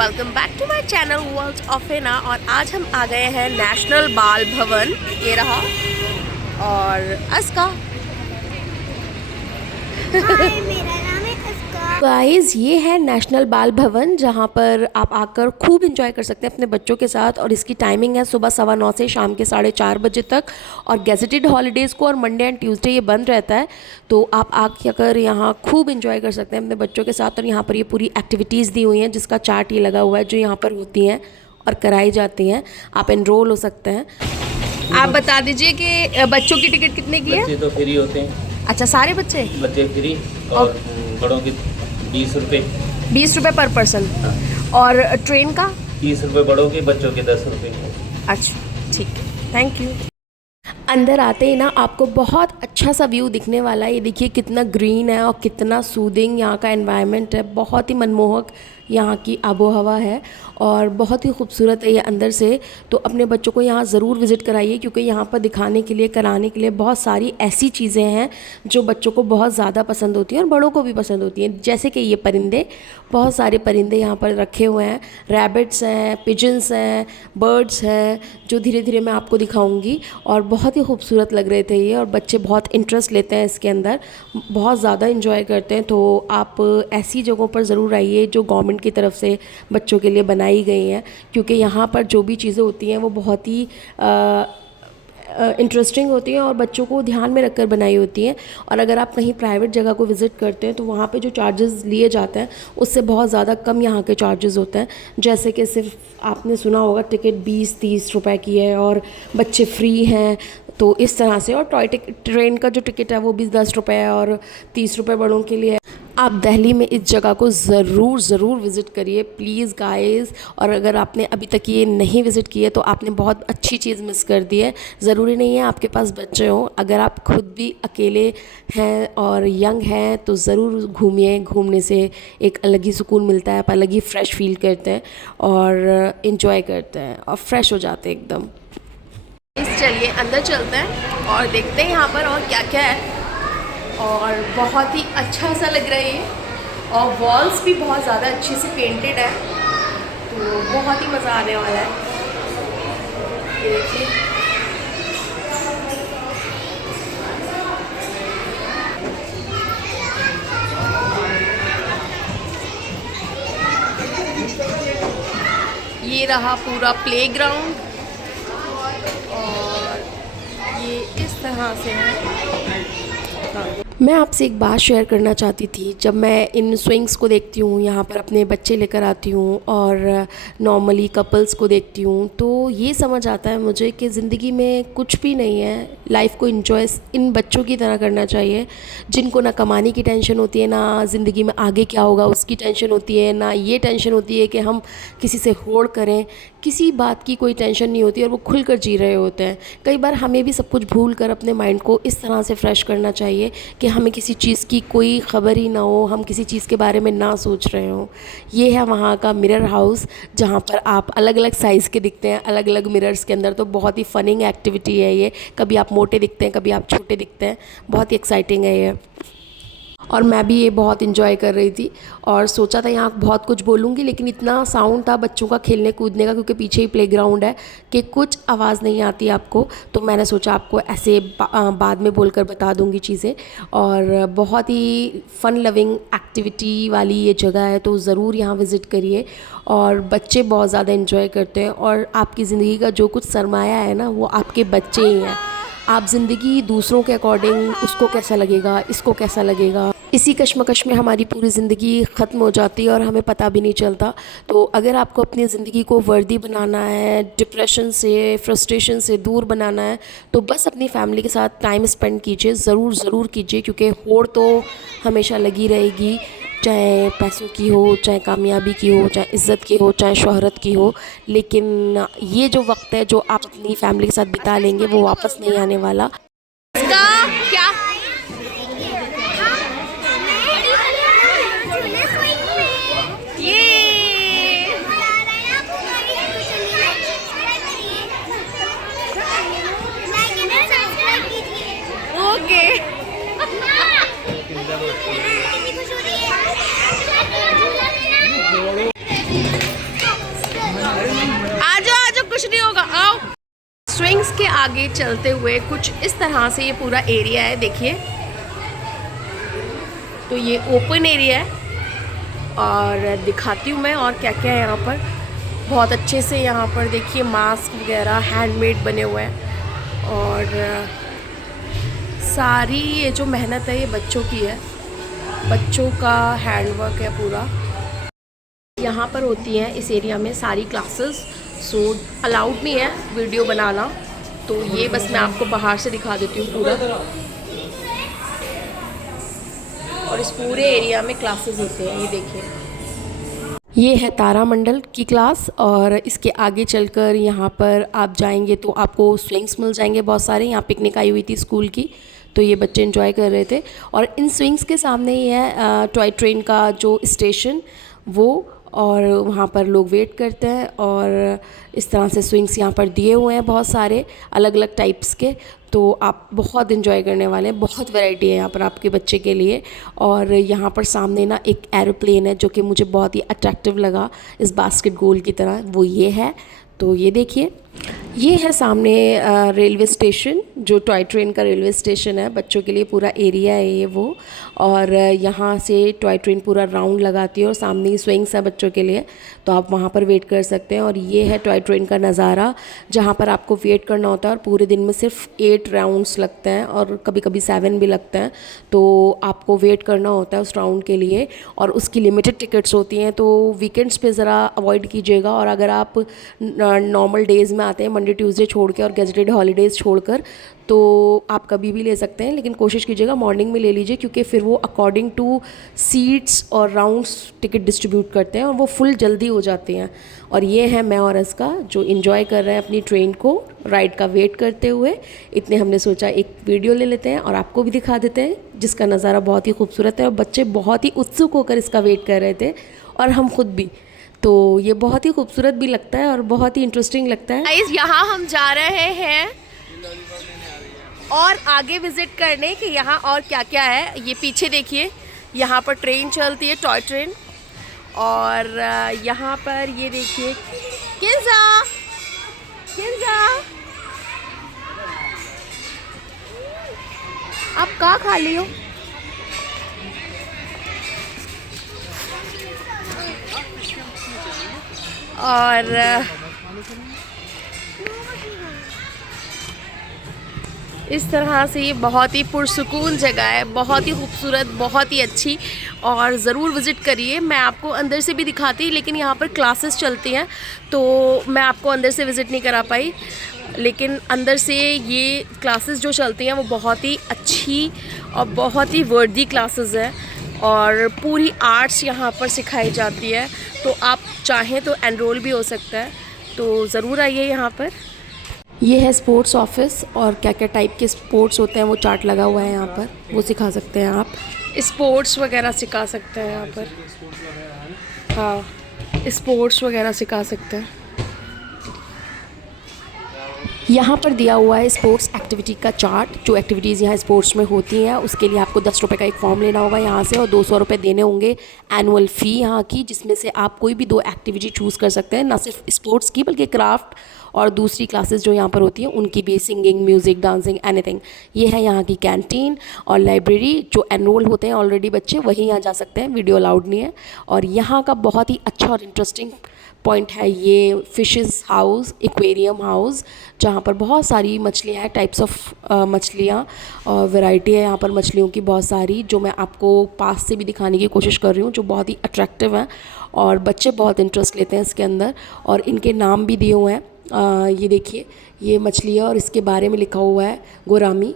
Welcome back to my channel world of एना। और आज हम आ गए हैं नेशनल बाल भवन। ये रहा और अस्का। हाय, मेरा नाम है अस्का। गाइस, ये है नेशनल बाल भवन, जहाँ पर आप आकर खूब इंजॉय कर सकते हैं अपने बच्चों के साथ। और इसकी टाइमिंग है सुबह 9:15 से शाम के 4:30 बजे तक। और गेजेटेड हॉलीडेज़ को और मंडे एंड ट्यूसडे ये बंद रहता है। तो आप आकर यहाँ खूब इंजॉय कर सकते हैं अपने बच्चों के साथ। और यहाँ पर ये पूरी एक्टिविटीज़ दी हुई हैं, जिसका चार्ट ये लगा हुआ है, जो यहाँ पर होती हैं और कराई जाती हैं। आप एनरोल हो सकते हैं। आप बता दीजिए कि बच्चों की टिकट कितने की है? बच्चे तो फ्री होते हैं। अच्छा, सारे बच्चे फ्री और बड़ों के 20 रुपये। 20 रुपये पर पर्सन। और ट्रेन का 30 रुपये बड़ों के, बच्चों के 10 रुपये। अच्छा, ठीक है, थैंक यू। अंदर आते ही ना आपको बहुत अच्छा सा व्यू दिखने वाला है। ये देखिए कितना ग्रीन है और कितना सूदिंग यहाँ का एनवायरनमेंट है। बहुत ही मनमोहक यहाँ की आबो हवा है और बहुत ही खूबसूरत है ये अंदर से। तो अपने बच्चों को यहाँ ज़रूर विज़िट कराइए, क्योंकि यहाँ पर दिखाने के लिए, कराने के लिए बहुत सारी ऐसी चीज़ें हैं जो बच्चों को बहुत ज़्यादा पसंद होती हैं और बड़ों को भी पसंद होती हैं। जैसे कि ये परिंदे, बहुत सारे परिंदे यहाँ पर रखे हुए हैं। रैबिट्स हैं, पिजन्स हैं, बर्ड्स हैं, जो धीरे धीरे मैं आपको दिखाऊंगी। और बहुत ही खूबसूरत लग रहे थे ये, और बच्चे बहुत इंटरेस्ट लेते हैं इसके अंदर, बहुत ज़्यादा इंजॉय करते हैं। तो आप ऐसी जगहों पर ज़रूर आइए जो गवर्नमेंट की तरफ से बच्चों के लिए बनाई गई हैं, क्योंकि यहाँ पर जो भी चीज़ें होती हैं वो बहुत ही इंटरेस्टिंग होती हैं और बच्चों को ध्यान में रखकर बनाई होती हैं। और अगर आप कहीं प्राइवेट जगह को विज़िट करते हैं तो वहाँ पे जो चार्जेस लिए जाते हैं उससे बहुत ज़्यादा कम यहाँ के चार्जेस होते हैं। जैसे कि सिर्फ आपने सुना होगा टिकट 20-30 रुपए की है और बच्चे फ्री हैं, तो इस तरह से। और ट्रेन का जो टिकट है वो भी 10 रुपये है और 30 रुपये बड़ों के लिए है। आप दिल्ली में इस जगह को ज़रूर विज़िट करिए प्लीज़ गाइस। और अगर आपने अभी तक ये नहीं विज़िट किए तो आपने बहुत अच्छी चीज़ मिस कर दी है। ज़रूरी नहीं है आपके पास बच्चे हों, अगर आप खुद भी अकेले हैं और यंग हैं तो ज़रूर घूमिए। घूमने से एक अलग ही सुकून मिलता है, आप अलग ही फ्रेश फील करते हैं और इन्जॉय करते हैं और फ्रेश हो जाते हैं एकदम। चलिए अंदर चलते हैं और देखते हैं यहाँ पर और क्या क्या है। और बहुत ही अच्छा सा लग रहा है ये, और वॉल्स भी बहुत ज़्यादा अच्छे से पेंटेड है, तो बहुत ही मज़ा आने वाला है। ये देखिए, ये रहा पूरा प्लेग्राउंड और ये इस तरह से है। मैं आपसे एक बात शेयर करना चाहती थी। जब मैं इन स्विंग्स को देखती हूँ, यहाँ पर अपने बच्चे लेकर आती हूँ और नॉर्मली कपल्स को देखती हूँ, तो ये समझ आता है मुझे कि ज़िंदगी में कुछ भी नहीं है। लाइफ को एंजॉय इन बच्चों की तरह करना चाहिए, जिनको ना कमाने की टेंशन होती है, ना ज़िंदगी में आगे क्या होगा उसकी टेंशन होती है, ना ये टेंशन होती है कि हम किसी से होड़ करें। किसी बात की कोई टेंशन नहीं होती और वो खुल कर जी रहे होते हैं। कई बार हमें भी सब कुछ भूल कर अपने माइंड को इस तरह से फ्रेश करना चाहिए कि हमें किसी चीज़ की कोई ख़बर ही ना हो, हम किसी चीज़ के बारे में ना सोच रहे हों। ये है वहाँ का मिरर हाउस, जहाँ पर आप अलग अलग साइज़ के दिखते हैं अलग अलग मिरर्स के अंदर। तो बहुत ही फ़निंग एक्टिविटी है ये। कभी आप मोटे दिखते हैं, कभी आप छोटे दिखते हैं। बहुत ही एक्साइटिंग है ये, और मैं भी ये बहुत इन्जॉय कर रही थी। और सोचा था यहाँ बहुत कुछ बोलूँगी, लेकिन इतना साउंड था बच्चों का खेलने कूदने का, क्योंकि पीछे ही प्लेग्राउंड है, कि कुछ आवाज़ नहीं आती आपको। तो मैंने सोचा आपको ऐसे बाद में बोलकर बता दूँगी चीज़ें। और बहुत ही फ़न लविंग एक्टिविटी वाली ये जगह है, तो ज़रूर यहाँ विज़िट करिए। और बच्चे बहुत ज़्यादा इन्जॉय करते हैं। और आपकी ज़िंदगी का जो कुछ सरमाया है ना, वो आपके बच्चे ही हैं। आप ज़िंदगी दूसरों के अकॉर्डिंग, उसको कैसा लगेगा, इसको कैसा लगेगा, इसी कश्मकश में हमारी पूरी ज़िंदगी ख़त्म हो जाती है और हमें पता भी नहीं चलता। तो अगर आपको अपनी ज़िंदगी को वर्दी बनाना है, डिप्रेशन से, फ्रस्ट्रेशन से दूर बनाना है, तो बस अपनी फैमिली के साथ टाइम स्पेंड कीजिए। ज़रूर कीजिए, क्योंकि होड़ तो हमेशा लगी रहेगी, चाहे पैसों की हो, चाहे कामयाबी की हो, चाहे इज़्ज़त की हो, चाहे शोहरत की हो। लेकिन ये जो वक्त है जो आप अपनी फैमिली के साथ बिता लेंगे, वो वापस नहीं आने वाला। इसका क्या आगे चलते हुए कुछ इस तरह से ये पूरा एरिया है, देखिए। तो ये ओपन एरिया है और दिखाती हूँ मैं और क्या क्या है यहाँ पर। बहुत अच्छे से यहाँ पर देखिए मास्क वगैरह हैंडमेड बने हुए हैं और सारी ये जो मेहनत है ये बच्चों की है, बच्चों का हैंडवर्क है पूरा। यहाँ पर होती हैं इस एरिया में सारी क्लासेस, सो अलाउड नहीं है वीडियो बनाना, तो ये बस मैं आपको बाहर से दिखा देती हूँ पूरा। और इस पूरे एरिया में क्लासेस होते हैं, ये देखिए। ये है तारामंडल की क्लास और इसके आगे चलकर यहाँ पर आप जाएंगे तो आपको स्विंग्स मिल जाएंगे बहुत सारे। यहाँ पिकनिक आई हुई थी स्कूल की, तो ये बच्चे एंजॉय कर रहे थे। और इन स्विंग्स के सामने ही है टॉय ट्रेन का जो स्टेशन वो, और वहाँ पर लोग वेट करते हैं। और इस तरह से स्विंग्स यहाँ पर दिए हुए हैं बहुत सारे अलग अलग टाइप्स के, तो आप बहुत इन्जॉय करने वाले हैं। बहुत वैरायटी है यहाँ पर आपके बच्चे के लिए। और यहाँ पर सामने ना एक एरोप्लेन है जो कि मुझे बहुत ही अट्रैक्टिव लगा इस बास्केट गोल की तरह, वो ये है। तो ये देखिए, ये है सामने रेलवे स्टेशन, जो टॉय ट्रेन का रेलवे स्टेशन है, बच्चों के लिए पूरा एरिया है ये वो। और यहाँ से टॉय ट्रेन पूरा राउंड लगाती है और सामने ही स्विंग्स है बच्चों के लिए, तो आप वहाँ पर वेट कर सकते हैं। और ये है टॉय ट्रेन का नज़ारा जहाँ पर आपको वेट करना होता है और पूरे दिन में सिर्फ 8 राउंड्स लगते हैं और कभी कभी 7 भी लगते हैं, तो आपको वेट करना होता है उस राउंड के लिए। और उसकी लिमिटेड टिकट्स होती हैं, तो वीकेंड्स पे ज़रा अवॉइड कीजिएगा। और अगर आप नॉर्मल डेज़ में आते हैं, मंडे ट्यूसडे छोड़ के और गेजेटेड हॉलीडेज़ छोड़कर, तो आप कभी भी ले सकते हैं, लेकिन कोशिश कीजिएगा मॉर्निंग में ले लीजिए, क्योंकि फिर वो अकॉर्डिंग टू सीट्स और राउंड्स टिकट डिस्ट्रीब्यूट करते हैं और वो फुल जल्दी हो जाते हैं। और ये है मैं और इसका जो इन्जॉय कर रहे हैं अपनी ट्रेन को, राइड का वेट करते हुए। इतने हमने सोचा एक वीडियो ले लेते हैं और आपको भी दिखा देते हैं, जिसका नज़ारा बहुत ही खूबसूरत है और बच्चे बहुत ही उत्सुक होकर इसका वेट कर रहे थे और हम खुद भी। तो ये बहुत ही खूबसूरत भी लगता है और बहुत ही इंटरेस्टिंग लगता है। गाइस, यहाँ हम जा रहे हैं और आगे विजिट करने कि यहाँ और क्या क्या है। ये पीछे देखिए, यहाँ पर ट्रेन चलती है, टॉय ट्रेन। और यहाँ पर ये देखिए, किंजा किंजा आप क्या खा ली हो? और इस तरह से ये बहुत ही पुरसुकून जगह है, बहुत ही खूबसूरत, बहुत ही अच्छी, और ज़रूर विज़िट करिए। मैं आपको अंदर से भी दिखाती, लेकिन यहाँ पर क्लासेस चलती हैं तो मैं आपको अंदर से विज़िट नहीं करा पाई। लेकिन अंदर से ये क्लासेस जो चलती हैं वो बहुत ही अच्छी और बहुत ही वर्दी क्लासेस है और पूरी आर्ट्स यहाँ पर सिखाई जाती है, तो आप चाहें तो एनरोल भी हो सकता है, तो ज़रूर आइए यहाँ पर। ये है स्पोर्ट्स ऑफिस और क्या क्या टाइप के स्पोर्ट्स होते हैं वो चार्ट लगा हुआ है यहाँ पर, वो सिखा सकते हैं आप। स्पोर्ट्स वगैरह सिखा सकते हैं यहाँ पर, हाँ स्पोर्ट्स वगैरह सिखा सकते हैं। यहाँ पर दिया हुआ है स्पोर्ट्स एक्टिविटी का चार्ट, जो एक्टिविटीज़ यहाँ स्पोर्ट्स में होती हैं उसके लिए आपको 10 रुपये का एक फॉर्म लेना होगा यहाँ से और 200 रुपये देने होंगे एनुअल फ़ी यहाँ की, जिसमें से आप कोई भी 2 एक्टिविटी चूज़ कर सकते हैं, ना सिर्फ स्पोर्ट्स की बल्कि क्राफ्ट और दूसरी क्लासेस जो यहाँ पर होती हैं उनकी भी, सिंगिंग, म्यूज़िक, डांसिंग, एनीथिंग। ये है यहाँ की कैंटीन और लाइब्रेरी। जो एनरोल होते हैं ऑलरेडी बच्चे वही यहाँ जा सकते हैं, वीडियो अलाउड नहीं है। और यहाँ का बहुत ही अच्छा और इंटरेस्टिंग पॉइंट है ये फिशेस हाउस, एक्वेरियम हाउस, जहाँ पर बहुत सारी मछलियाँ हैं, टाइप्स ऑफ मछलियाँ और वैरायटी है यहाँ पर मछलियों की बहुत सारी, जो मैं आपको पास से भी दिखाने की कोशिश कर रही हूँ, जो बहुत ही अट्रैक्टिव हैं और बच्चे बहुत इंटरेस्ट लेते हैं इसके अंदर। और इनके नाम भी दिए हुए हैं, ये देखिए ये मछलियाँ और इसके बारे में लिखा हुआ है गोरामी,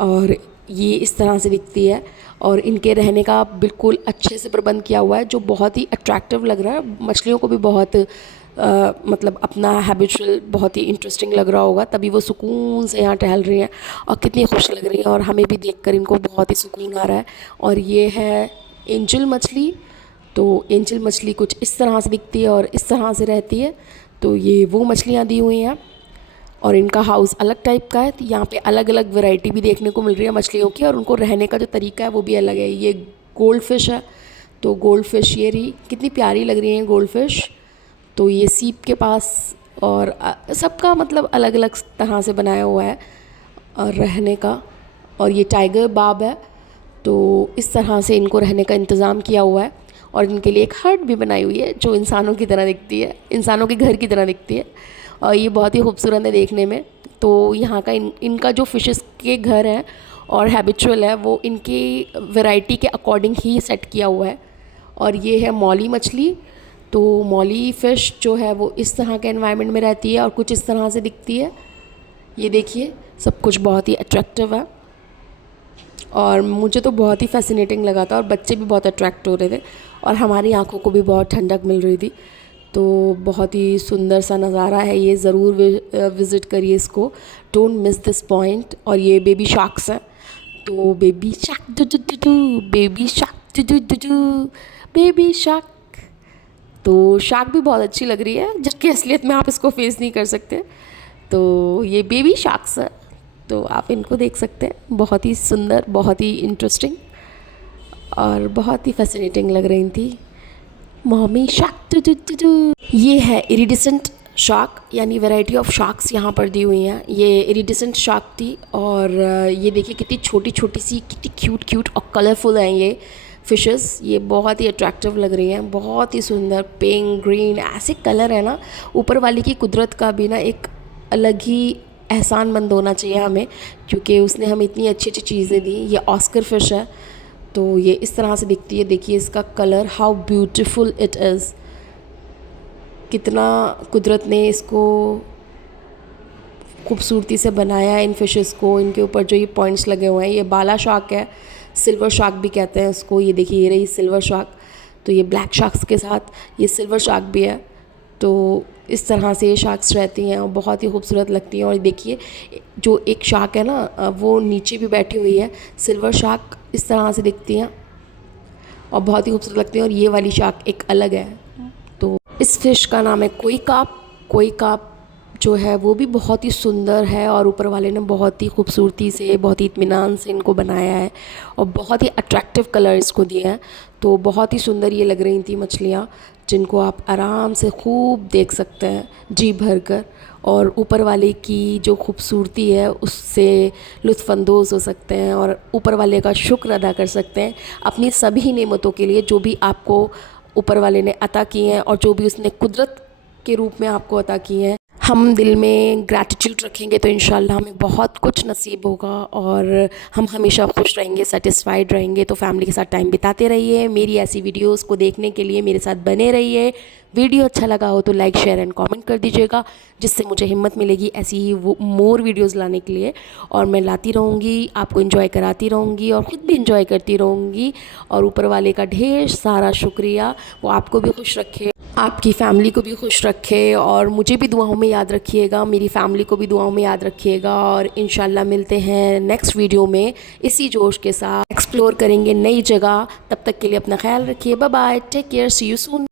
और ये इस तरह से दिखती है। और इनके रहने का बिल्कुल अच्छे से प्रबंध किया हुआ है, जो बहुत ही अट्रैक्टिव लग रहा है। मछलियों को भी बहुत मतलब अपना हैबिचुअल बहुत ही इंटरेस्टिंग लग रहा होगा, तभी वो सुकून से यहाँ टहल रही हैं और कितनी खुश लग रही हैं, और हमें भी देखकर इनको बहुत ही सुकून आ रहा है। और ये है एंजल मछली, तो एंजल मछली कुछ इस तरह से दिखती है और इस तरह से रहती है, तो ये वो मछलियाँ दी हुई हैं। और इनका हाउस अलग टाइप का है, तो यहाँ पे अलग अलग वैरायटी भी देखने को मिल रही है मछलियों की, और उनको रहने का जो तरीका है वो भी अलग है। ये गोल्ड फिश है, तो गोल्ड फिश ये रही, कितनी प्यारी लग रही है गोल्ड फिश। तो ये सीप के पास और सबका मतलब अलग अलग तरह से बनाया हुआ है और रहने का। और ये टाइगर बाब है, तो इस तरह से इनको रहने का इंतज़ाम किया हुआ है। और इनके लिए एक हट भी बनाई हुई है जो इंसानों की तरह दिखती है, इंसानों के घर की तरह दिखती है, और ये बहुत ही खूबसूरत है देखने में। तो यहाँ का इनका जो फ़िशेस के घर है और हैबिचुअल है वो इनकी वैरायटी के अकॉर्डिंग ही सेट किया हुआ है। और ये है मौली मछली। तो मौली फ़िश जो है वो इस तरह के एनवायरनमेंट में रहती है और कुछ इस तरह से दिखती है। ये देखिए, सब कुछ बहुत ही अट्रैक्टिव है और मुझे तो बहुत ही फ़ैसिनेटिंग लगा था, और बच्चे भी बहुत अट्रैक्ट हो रहे थे और हमारी आंखों को भी बहुत ठंडक मिल रही थी। तो बहुत ही सुंदर सा नज़ारा है ये, ज़रूर विज़िट करिए इसको, डोंट मिस दिस पॉइंट। और ये बेबी शार्क्स हैं, तो baby shark do do do do, baby shark do do do do, baby shark. तो शार्क भी बहुत अच्छी लग रही है, जबकि असलियत में आप इसको फेस नहीं कर सकते। तो ये बेबी शार्क्स है, तो आप इनको देख सकते हैं। बहुत ही सुंदर, बहुत ही इंटरेस्टिंग और बहुत ही फैसिनेटिंग लग रही थी। Mommy shark. ये है इरिडिसेंट शार्क, यानी वैरायटी ऑफ शार्क्स यहाँ पर दी हुई हैं। ये इरिडिसेंट शार्क थी, और ये देखिए कितनी छोटी छोटी सी, कितनी क्यूट क्यूट और कलरफुल हैं ये फ़िशेस। ये बहुत ही अट्रैक्टिव लग रही हैं, बहुत ही सुंदर, पिंक ग्रीन ऐसे कलर है ना। ऊपर वाली की कुदरत का भी ना एक अलग ही एहसानमंद होना चाहिए हमें, क्योंकि उसने हमें इतनी अच्छी अच्छी चीज़ें दी। ये ऑस्कर फ़िश है, तो ये इस तरह से दिखती है। देखिए इसका colour, how beautiful it is. कितना कुदरत ने इसको खूबसूरती से बनाया है इन फिशेस को। इनके ऊपर जो ये पॉइंट्स लगे हुए हैं, ये बाला शार्क है, सिल्वर शार्क भी कहते हैं इसको। ये देखिए, ये रही सिल्वर शार्क। तो ये ब्लैक शार्क्स के साथ ये सिल्वर शार्क भी है। तो इस तरह से ये शार्क्स रहती हैं और बहुत ही खूबसूरत लगती हैं। और देखिए जो एक शार्क है ना, वो नीचे भी बैठी हुई है। सिल्वर शार्क इस तरह से दिखती हैं और बहुत ही खूबसूरत लगती हैं, और ये वाली शार्क एक अलग है। तो इस फ़िश का नाम है कोई काप। कोई काप जो है वो भी बहुत ही सुंदर है, और ऊपर वाले ने बहुत ही खूबसूरती से, बहुत ही इत्मीनान से इनको बनाया है और बहुत ही अट्रैक्टिव कलर इसको दिए हैं। तो बहुत ही सुंदर ये लग रही थी मछलियाँ, जिनको आप आराम से खूब देख सकते हैं जी भर कर, और ऊपर वाले की जो खूबसूरती है उससे लुत्फ़अंदोज़ हो सकते हैं और ऊपर वाले का शुक्र अदा कर सकते हैं अपनी सभी नेमतों के लिए जो भी आपको ऊपर वाले ने अता की हैं और जो भी उसने कुदरत के रूप में आपको अता की हैं। हम दिल में ग्रैटिट्यूड रखेंगे तो इंशाल्लाह हमें बहुत कुछ नसीब होगा और हम हमेशा खुश रहेंगे, सेटिस्फाइड रहेंगे। तो फैमिली के साथ टाइम बिताते रहिए। मेरी ऐसी वीडियोस को देखने के लिए मेरे साथ बने रहिए। वीडियो अच्छा लगा हो तो लाइक, शेयर एंड कमेंट कर दीजिएगा, जिससे मुझे हिम्मत मिलेगी ऐसी ही मोर वीडियोस लाने के लिए। और मैं लाती रहूँगी, आपको एंजॉय कराती रहूँगी और ख़ुद भी एंजॉय करती रहूँगी। और ऊपर वाले का ढेर सारा शुक्रिया, वो आपको भी खुश रखे, आपकी फ़ैमिली को भी खुश रखे, और मुझे भी दुआओं में याद रखिएगा, मेरी फ़ैमिली को भी दुआओं में याद रखिएगा। और इंशाल्लाह मिलते हैं नेक्स्ट वीडियो में इसी जोश के साथ। एक्सप्लोर करेंगे नई जगह। तब तक के लिए अपना ख्याल रखिए। Bye bye, take care, see you soon.